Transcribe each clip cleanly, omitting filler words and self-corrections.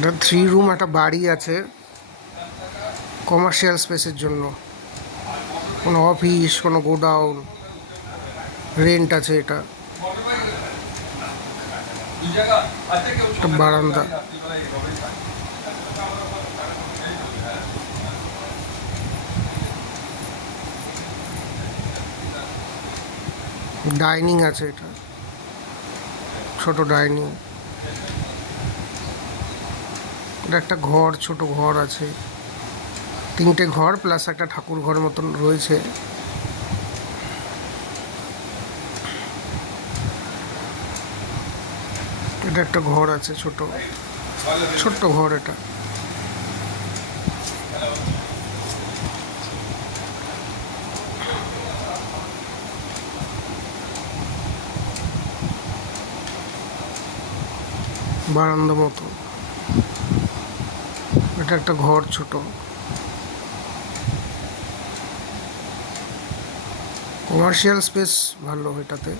এটা 3 রুম একটা বাড়ি আছে কমার্শিয়াল স্পেসের জন্য, কোনো অফিস, কোনো গোডাউন, রেন্ট আছে। এটা একটা বারান্দা, ডাইনিং আছে। এটা ছোট ডাইনিং। এটা একটা ঘর, ছোট ঘর আছে, 3টে ঘর প্লাস একটা ঠাকুর ঘর মতন রয়েছে। এটা একটা ঘর আছে, ছোট্ট ঘর। এটা বারান্দা মতো। এটা একটা ঘর, ছোট। কমার্শিয়াল স্পেস ভালো এটাতে,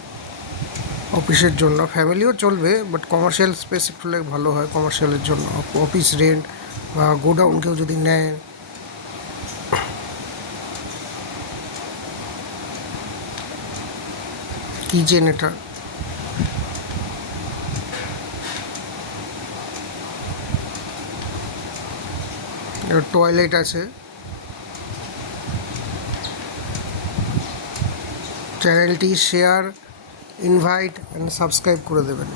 অফিসের জন্য। ফ্যামিলিও চলবে, বাট কমার্শিয়াল স্পেস একটু ভালো হয় কমার্শিয়ালের জন্য। অফিস রেন্ট বা গোডাউন কেউ যদি নেয়। কিচেন এটা, টয়লেট আছে। চ্যানেলটি শেয়ার, ইনভাইট অ্যান্ড সাবস্ক্রাইব করে দেবেন।